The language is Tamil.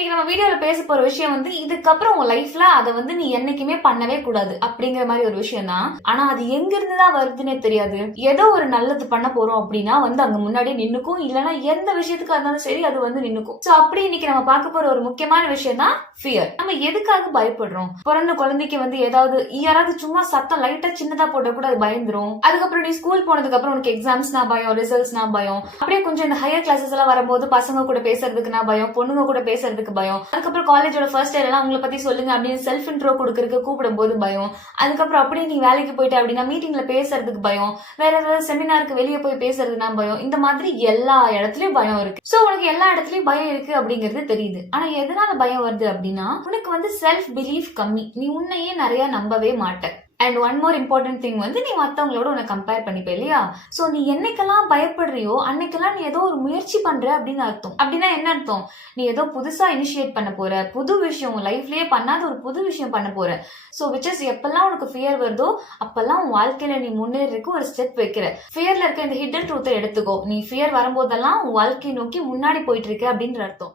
இன்னைக்கு நம்ம வீடியோல பேச போற விஷயம் வந்து இதுக்கப்புறம் உங்க லைஃப்ல அதை வந்து நீ என்னைக்குமே பண்ணவே கூடாது அப்படிங்கிற மாதிரி ஒரு விஷயம் தான். ஆனா அது எங்க இருந்துதான் வருதுன்னே தெரியாது. ஏதோ ஒரு நல்லது பண்ண போறோம் அப்படின்னா வந்து அங்க முன்னாடியே நின்னுக்கும், இல்லைன்னா எந்த விஷயத்துக்கு இருந்தாலும் சரி அது வந்து நின்னுக்கும். சோ அப்படி இன்னைக்கு நம்ம பார்க்க போற ஒரு முக்கியமான விஷயம் தான் ஃபியர். நம்ம எதுக்காக பயப்படுறோம்? பிறந்த குழந்தைக்கு வந்து ஏதாவது யாராவது சும்மா சத்தம் லைட்டா சின்னதா போட்ட கூட அது பயந்துரும். அதுக்கப்புறம் நீ ஸ்கூல் போனதுக்கு அப்புறம் உனக்கு எக்ஸாம்ஸ்னா பயம், ரிசல்ட்ஸ்னா பயம். அப்படியே கொஞ்சம் இந்த ஹையர் கிளாஸஸ் எல்லாம் வரும்போது பசங்க கூட பேசுறதுக்குனா பயம், பொண்ணுங்க கூட பேசுறதுக்கு பயம். அதுக்கப்புறம் காலேஜோட ஃபர்ஸ்ட் இயர் எல்லாம் உங்களை பத்தி சொல்லுங்க அப்படின்னு செல்ஃப் இன்ட்ரோ கொடுக்கறதுக்கு கூப்பிடும் போது பயம். அதுக்கப்புறம் அப்படியே நீ வேலைக்கு போயிட்டு அப்படின்னா மீட்டிங்ல பேசுறதுக்கு பயம், வேற ஏதாவது செமினாருக்கு வெளியே போய் பேசுறதுனா பயம். இந்த மாதிரி எல்லா இடத்துலயும் பயம் இருக்கு. சோ உனக்கு எல்லா இடத்துலயும் பயம் இருக்கு அப்படிங்கிறது தெரியுது. ஆனா எதனால பயம் வருது அப்படின்னா உனக்கு வந்து செல்ஃப் பிலீஃப் கம்மி. நீ உன்னையே நிறைய நம்பவே மாட்ட. And one more important thing வந்து நீ மத்தவங்களோட உன்னை கம்பேர் பண்ணிப்ப இல்லையா? சோ நீ என்னைக்கெல்லாம் பயப்படுறியோ அன்னைக்கெல்லாம் நீ ஏதோ ஒரு முயற்சி பண்ற அப்படின்னு அர்த்தம். அப்படின்னா என்ன அர்த்தம்? நீ ஏதோ புதுசா இனிஷியேட் பண்ண போற, புது விஷயம், உன் லைஃப்லயே பண்ணாத ஒரு புது விஷயம் பண்ண போற. சோ விச் இஸ் எப்பெல்லாம் உனக்கு ஃபியர் வருதோ அப்பெல்லாம் உன் வாழ்க்கையில நீ முன்னேறதுக்கு ஒரு ஸ்டெப் வைக்கிற. ஃபியர்ல இருக்க இந்த ஹிடன் ட்ரூத்தை எடுத்துக்கோ. நீ ஃபியர் வரும்போதெல்லாம் உன் வாழ்க்கையை நோக்கி முன்னாடி போயிட்டு இருக்க அப்படின்ற அர்த்தம்.